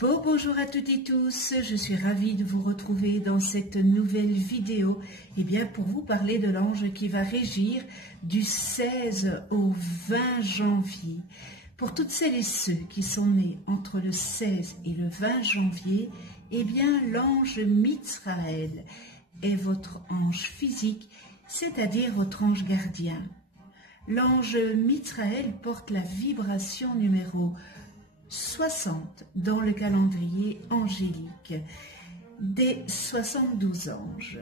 Bonjour à toutes et tous, je suis ravie de vous retrouver dans cette nouvelle vidéo pour vous parler de l'ange qui va régir du 16 au 20 janvier. Pour toutes celles et ceux qui sont nés entre le 16 et le 20 janvier, l'ange Mitsraël est votre ange physique, c'est-à-dire votre ange gardien. L'ange Mitsraël porte la vibration numéro 60 dans le calendrier angélique des 72 anges.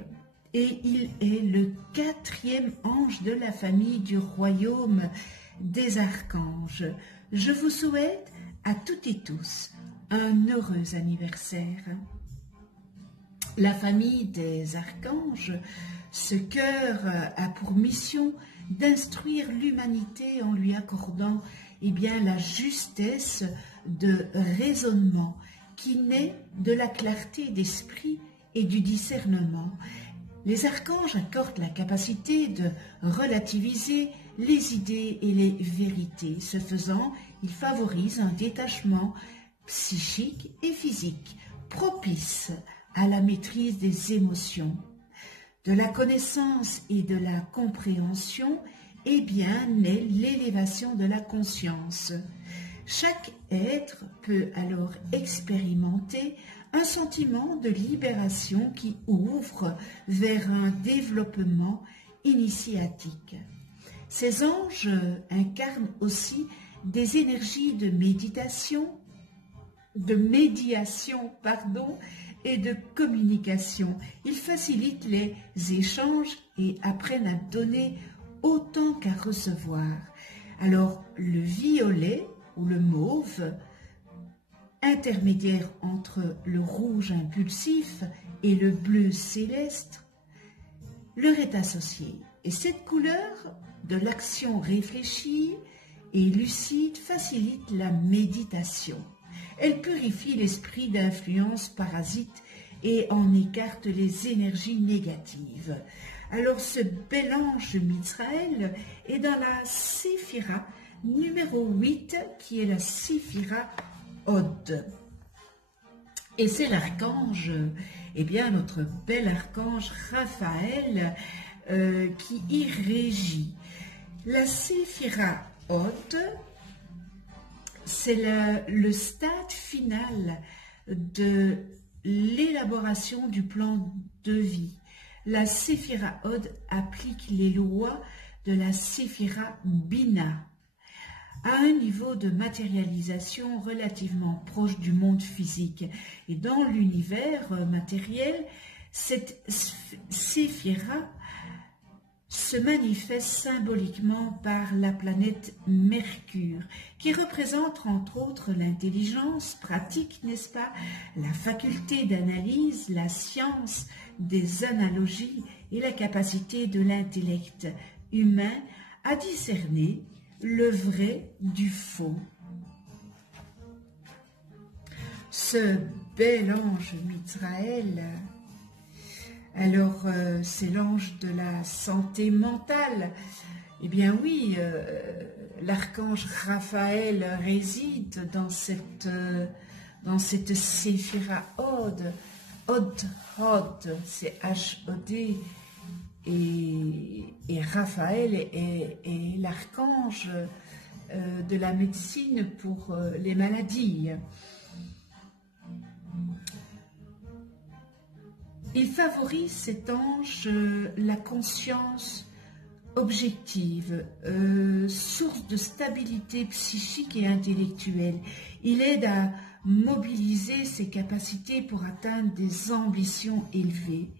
Et il est le 4e ange de la famille du royaume des archanges. Je vous souhaite à toutes et tous un heureux anniversaire. La famille des archanges, ce cœur a pour mission d'instruire l'humanité en lui accordant la justesse de raisonnement qui naît de la clarté d'esprit et du discernement. Les archanges accordent la capacité de relativiser les idées et les vérités. Ce faisant, ils favorisent un détachement psychique et physique propice à la maîtrise des émotions. De la connaissance et de la compréhension, naît l'élévation de la conscience. Chaque être peut alors expérimenter un sentiment de libération qui ouvre vers un développement initiatique. Ces anges incarnent aussi des énergies de médiation, et de communication. Ils facilitent les échanges et apprennent à donner autant qu'à recevoir. Alors, le violet ou le mauve, intermédiaire entre le rouge impulsif et le bleu céleste, leur est associé. Et cette couleur de l'action réfléchie et lucide facilite la méditation. Elle purifie l'esprit d'influences parasites et en écarte les énergies négatives. Alors ce bel ange Mitsraël est dans la séphira numéro 8 qui est la séphira Od. Et c'est l'archange, notre bel archange Raphaël qui y régit. La séphira Od, c'est le stade final de l'élaboration du plan de vie. La séphira Od applique les lois de la séphira Bina à un niveau de matérialisation relativement proche du monde physique. Et dans l'univers matériel, cette séphira se manifeste symboliquement par la planète Mercure, qui représente entre autres l'intelligence pratique, n'est-ce pas, la faculté d'analyse, la science des analogies et la capacité de l'intellect humain à discerner le vrai du faux. Ce bel ange Mitsraël, alors c'est l'ange de la santé mentale. L'archange Raphaël réside dans cette séphira Od. Od, c'est H-O-D. Et Raphaël est l'archange de la médecine pour les maladies. Il favorise cet ange la conscience objective, source de stabilité psychique et intellectuelle. Il aide à mobiliser ses capacités pour atteindre des ambitions élevées.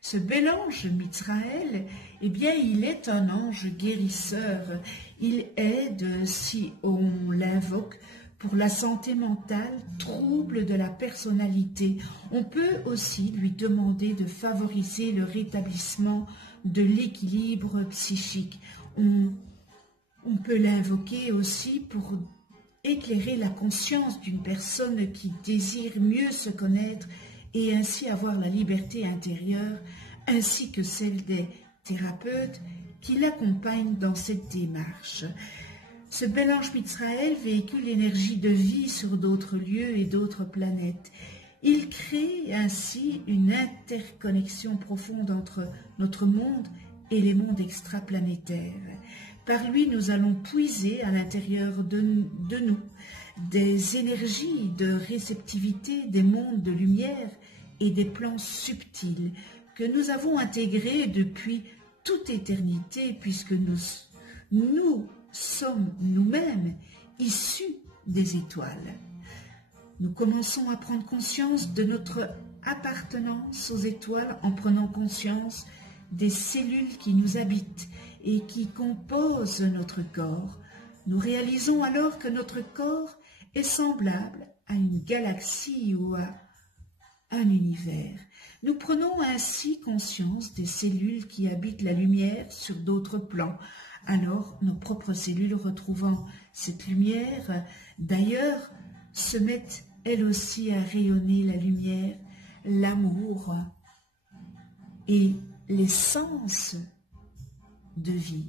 Ce bel ange Mitsraël, il est un ange guérisseur. Il aide, si on l'invoque, pour la santé mentale, trouble de la personnalité. On peut aussi lui demander de favoriser le rétablissement de l'équilibre psychique. On peut l'invoquer aussi pour éclairer la conscience d'une personne qui désire mieux se connaître et ainsi avoir la liberté intérieure, ainsi que celle des thérapeutes qui l'accompagnent dans cette démarche. Ce bel ange Mitzraël véhicule l'énergie de vie sur d'autres lieux et d'autres planètes. Il crée ainsi une interconnexion profonde entre notre monde et les mondes extraplanétaires. Par lui, nous allons puiser à l'intérieur de nous des énergies de réceptivité des mondes de lumière et des plans subtils que nous avons intégrés depuis toute éternité, puisque nous sommes nous-mêmes issus des étoiles. Nous commençons à prendre conscience de notre appartenance aux étoiles en prenant conscience des cellules qui nous habitent et qui composent notre corps. Nous réalisons alors que notre corps est semblable à une galaxie ou à un univers. Nous prenons ainsi conscience des cellules qui habitent la lumière sur d'autres plans. Alors, nos propres cellules retrouvant cette lumière, d'ailleurs, se mettent elles aussi à rayonner la lumière, l'amour et l'essence de vie.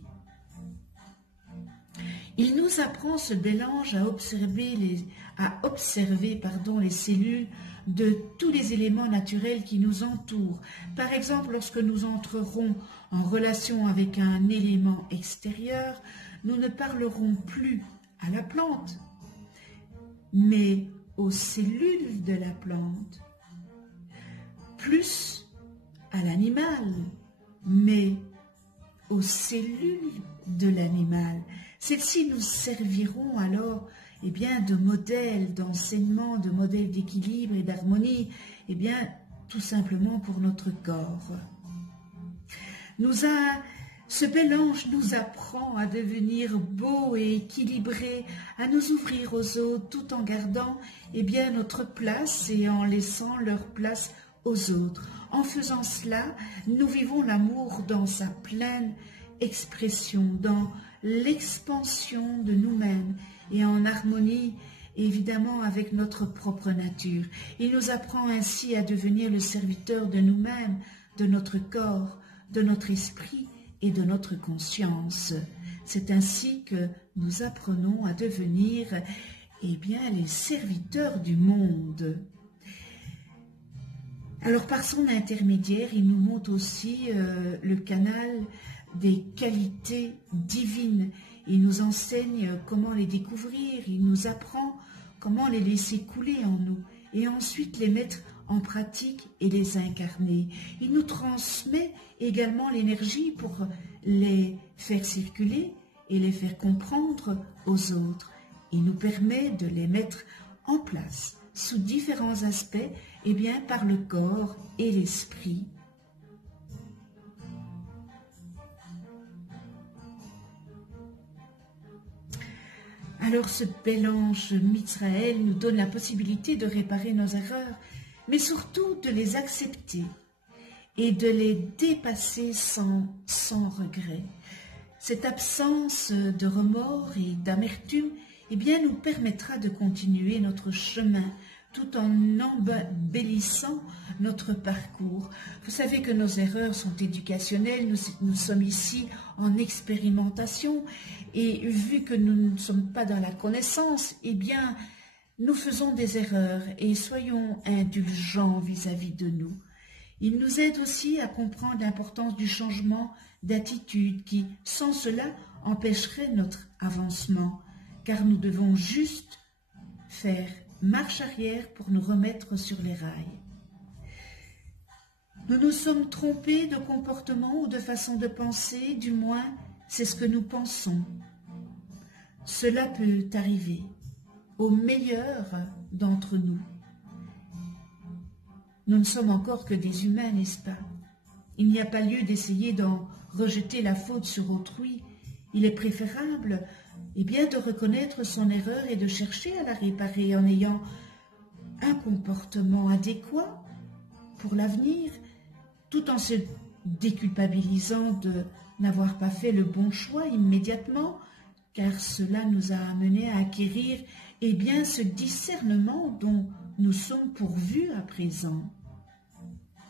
Il nous apprend, ce bel ange, à observer les cellules de tous les éléments naturels qui nous entourent. Par exemple, lorsque nous entrerons en relation avec un élément extérieur, nous ne parlerons plus à la plante, mais aux cellules de la plante, plus à l'animal, mais aux cellules de l'animal. Celles-ci nous serviront alors de modèles d'enseignement, de modèles d'équilibre et d'harmonie, tout simplement pour notre corps. Ce bel ange nous apprend à devenir beau et équilibré, à nous ouvrir aux autres tout en gardant notre place et en laissant leur place aux autres. En faisant cela, nous vivons l'amour dans sa pleine expression, dans l'expansion de nous-mêmes et en harmonie évidemment avec notre propre nature. Il nous apprend ainsi à devenir le serviteur de nous-mêmes, de notre corps, de notre esprit et de notre conscience. C'est ainsi que nous apprenons à devenir les serviteurs du monde. Alors par son intermédiaire, il nous montre aussi le canal des qualités divines. Il nous enseigne comment les découvrir, il nous apprend comment les laisser couler en nous et ensuite les mettre en pratique et les incarner. Il nous transmet également l'énergie pour les faire circuler et les faire comprendre aux autres. Il nous permet de les mettre en place sous différents aspects, par le corps et l'esprit. Alors ce bel ange Mitzraël nous donne la possibilité de réparer nos erreurs, mais surtout de les accepter et de les dépasser sans regret. Cette absence de remords et d'amertume nous permettra de continuer notre chemin tout en embellissant notre parcours. Vous savez que nos erreurs sont éducationnelles, nous sommes ici en expérimentation et vu que nous ne sommes pas dans la connaissance, nous faisons des erreurs et soyons indulgents vis-à-vis de nous. Il nous aide aussi à comprendre l'importance du changement d'attitude qui, sans cela, empêcherait notre avancement, car nous devons juste faire marche arrière pour nous remettre sur les rails. Nous nous sommes trompés de comportement ou de façon de penser, du moins c'est ce que nous pensons. Cela peut arriver aux meilleurs d'entre nous. Nous ne sommes encore que des humains, n'est-ce pas? Il n'y a pas lieu d'essayer d'en rejeter la faute sur autrui. Il est préférable de reconnaître son erreur et de chercher à la réparer en ayant un comportement adéquat pour l'avenir, tout en se déculpabilisant de n'avoir pas fait le bon choix immédiatement, car cela nous a amené à acquérir ce discernement dont nous sommes pourvus à présent.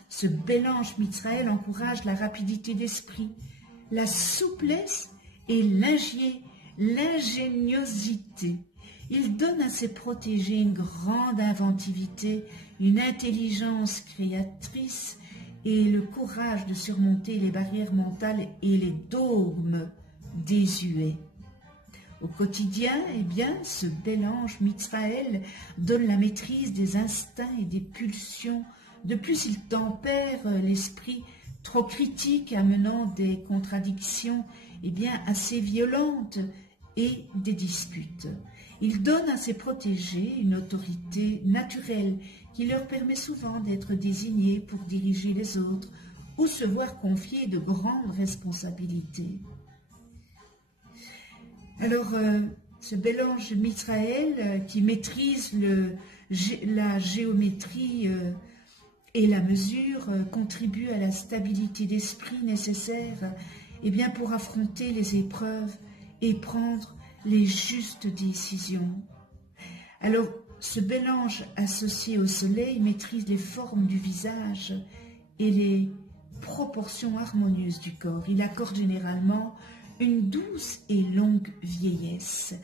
Ce bel ange Mitzraël encourage la rapidité d'esprit, la souplesse et l'ingéniosité. Il donne à ses protégés une grande inventivité, une intelligence créatrice et le courage de surmonter les barrières mentales et les dogmes désuets. Au quotidien, eh bien, ce bel ange Mitzraël donne la maîtrise des instincts et des pulsions. De plus, il tempère l'esprit trop critique, amenant des contradictions eh bien, assez violentes et des disputes. Il donne à ses protégés une autorité naturelle qui leur permet souvent d'être désignés pour diriger les autres ou se voir confier de grandes responsabilités. Alors, ce bel ange Mitzraël qui maîtrise la géométrie et la mesure contribue à la stabilité d'esprit nécessaire eh bien, pour affronter les épreuves et prendre les justes décisions. Alors, ce bel ange associé au soleil maîtrise les formes du visage et les proportions harmonieuses du corps. Il accorde généralement une douce et longue vieillesse.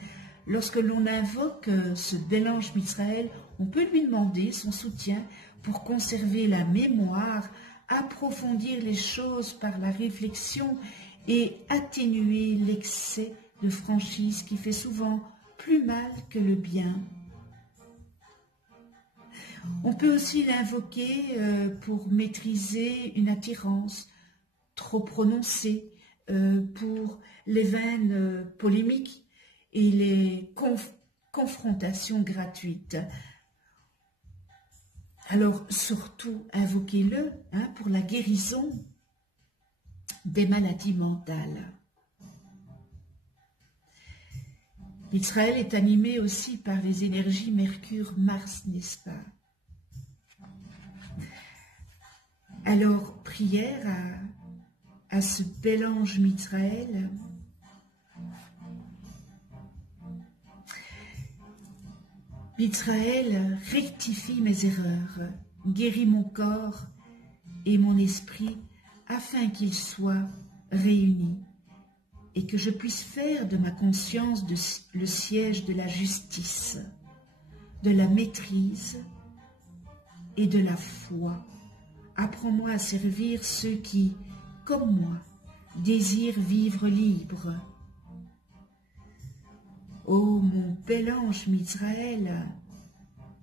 Lorsque l'on invoque ce bel ange Mitzraël, on peut lui demander son soutien pour conserver la mémoire, approfondir les choses par la réflexion et atténuer l'excès de franchise qui fait souvent plus mal que le bien. On peut aussi l'invoquer pour maîtriser une attirance trop prononcée, pour les vaines polémiques et les confrontations gratuites. Alors surtout invoquez-le pour la guérison des maladies mentales. Israël est animé aussi par les énergies Mercure-Mars, n'est-ce pas? Alors, prière à ce bel ange Mitzraël. Mitzraël, rectifie mes erreurs, guéris mon corps et mon esprit afin qu'ils soient réunis et que je puisse faire de ma conscience le siège de la justice, de la maîtrise et de la foi. Apprends-moi à servir ceux qui, comme moi, désirent vivre libre. Ô mon bel ange Mitzraël,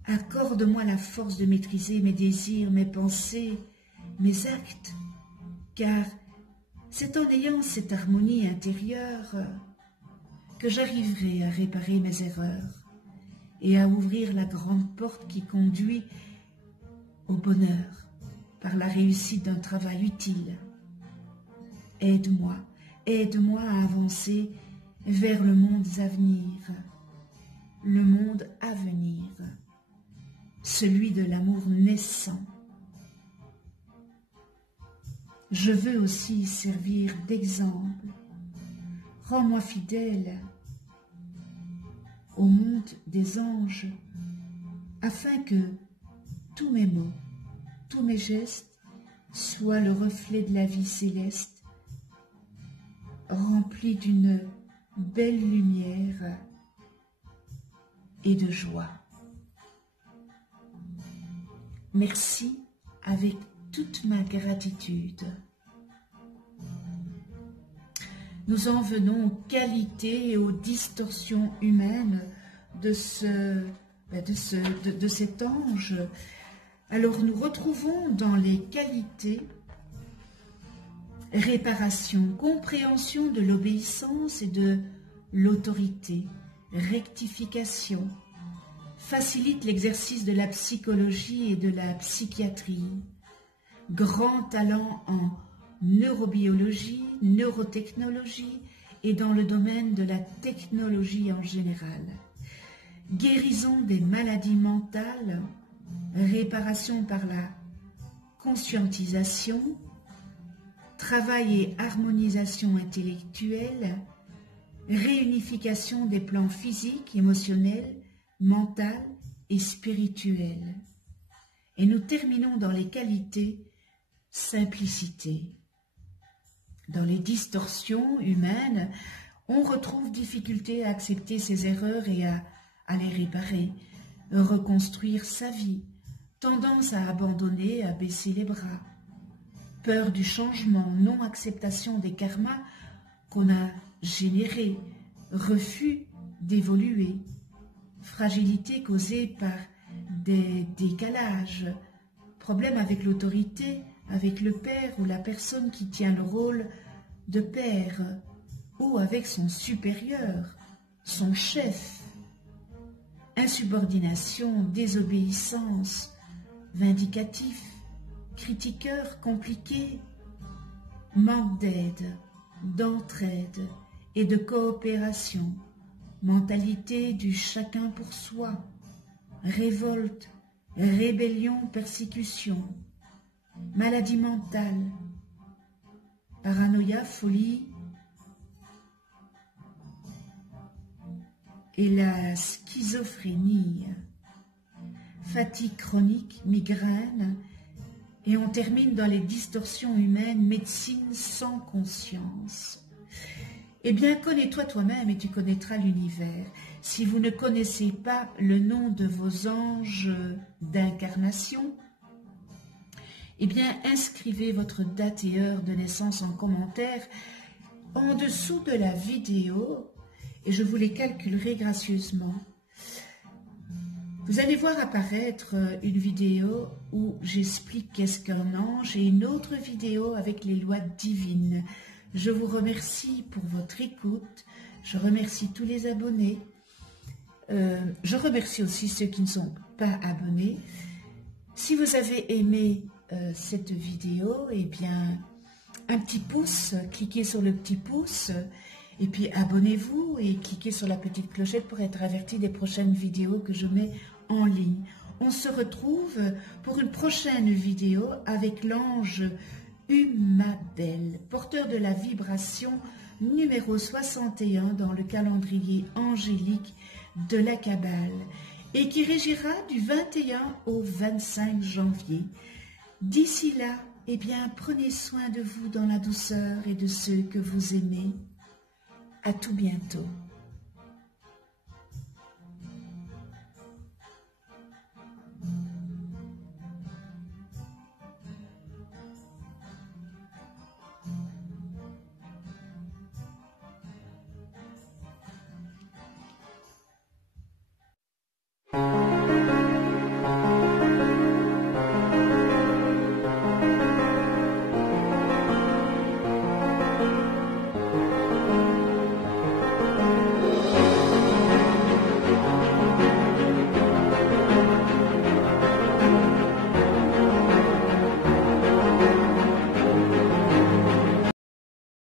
accorde-moi la force de maîtriser mes désirs, mes pensées, mes actes, car c'est en ayant cette harmonie intérieure que j'arriverai à réparer mes erreurs et à ouvrir la grande porte qui conduit au bonheur par la réussite d'un travail utile. Aide-moi, aide-moi à avancer vers le monde à venir, celui de l'amour naissant. Je veux aussi servir d'exemple. Rends-moi fidèle au monde des anges, afin que tous mes mots, tous mes gestes soient le reflet de la vie céleste, remplis d'une belle lumière et de joie. Merci avec toute ma gratitude. Nous en venons aux qualités et aux distorsions humaines de cet ange. Alors nous retrouvons dans les qualités réparation, compréhension de l'obéissance et de l'autorité, rectification, facilite l'exercice de la psychologie et de la psychiatrie, grand talent en neurobiologie, neurotechnologie et dans le domaine de la technologie en général. Guérison des maladies mentales, réparation par la conscientisation, travail et harmonisation intellectuelle, réunification des plans physiques, émotionnels, mental et spirituel. Et nous terminons dans les qualités simplicité. Dans les distorsions humaines, on retrouve difficulté à accepter ses erreurs et à les réparer, reconstruire sa vie, tendance à abandonner, à baisser les bras, peur du changement, non-acceptation des karmas qu'on a générés, refus d'évoluer, fragilité causée par des décalages, problème avec l'autorité, avec le père ou la personne qui tient le rôle de père, ou avec son supérieur, son chef, insubordination, désobéissance, vindicatif, critiqueur compliqué, manque d'aide, d'entraide et de coopération, mentalité du chacun pour soi, révolte, rébellion, persécution, maladie mentale, paranoïa, folie et la schizophrénie, fatigue chronique, migraine, et on termine dans les distorsions humaines, médecine sans conscience. Eh bien, connais-toi toi-même et tu connaîtras l'univers. Si vous ne connaissez pas le nom de vos anges d'incarnation, eh bien, inscrivez votre date et heure de naissance en commentaire en dessous de la vidéo et je vous les calculerai gracieusement. Vous allez voir apparaître une vidéo où j'explique qu'est-ce qu'un ange et une autre vidéo avec les lois divines. Je vous remercie pour votre écoute, je remercie tous les abonnés, je remercie aussi ceux qui ne sont pas abonnés. Si vous avez aimé cette vidéo, eh bien, un petit pouce, cliquez sur le petit pouce, et puis abonnez-vous et cliquez sur la petite clochette pour être averti des prochaines vidéos que je mets en ligne. On se retrouve pour une prochaine vidéo avec l'ange Humabel, porteur de la vibration numéro 61 dans le calendrier angélique de la Kabbale et qui régira du 21 au 25 janvier. D'ici là, eh bien, prenez soin de vous dans la douceur et de ceux que vous aimez. À tout bientôt.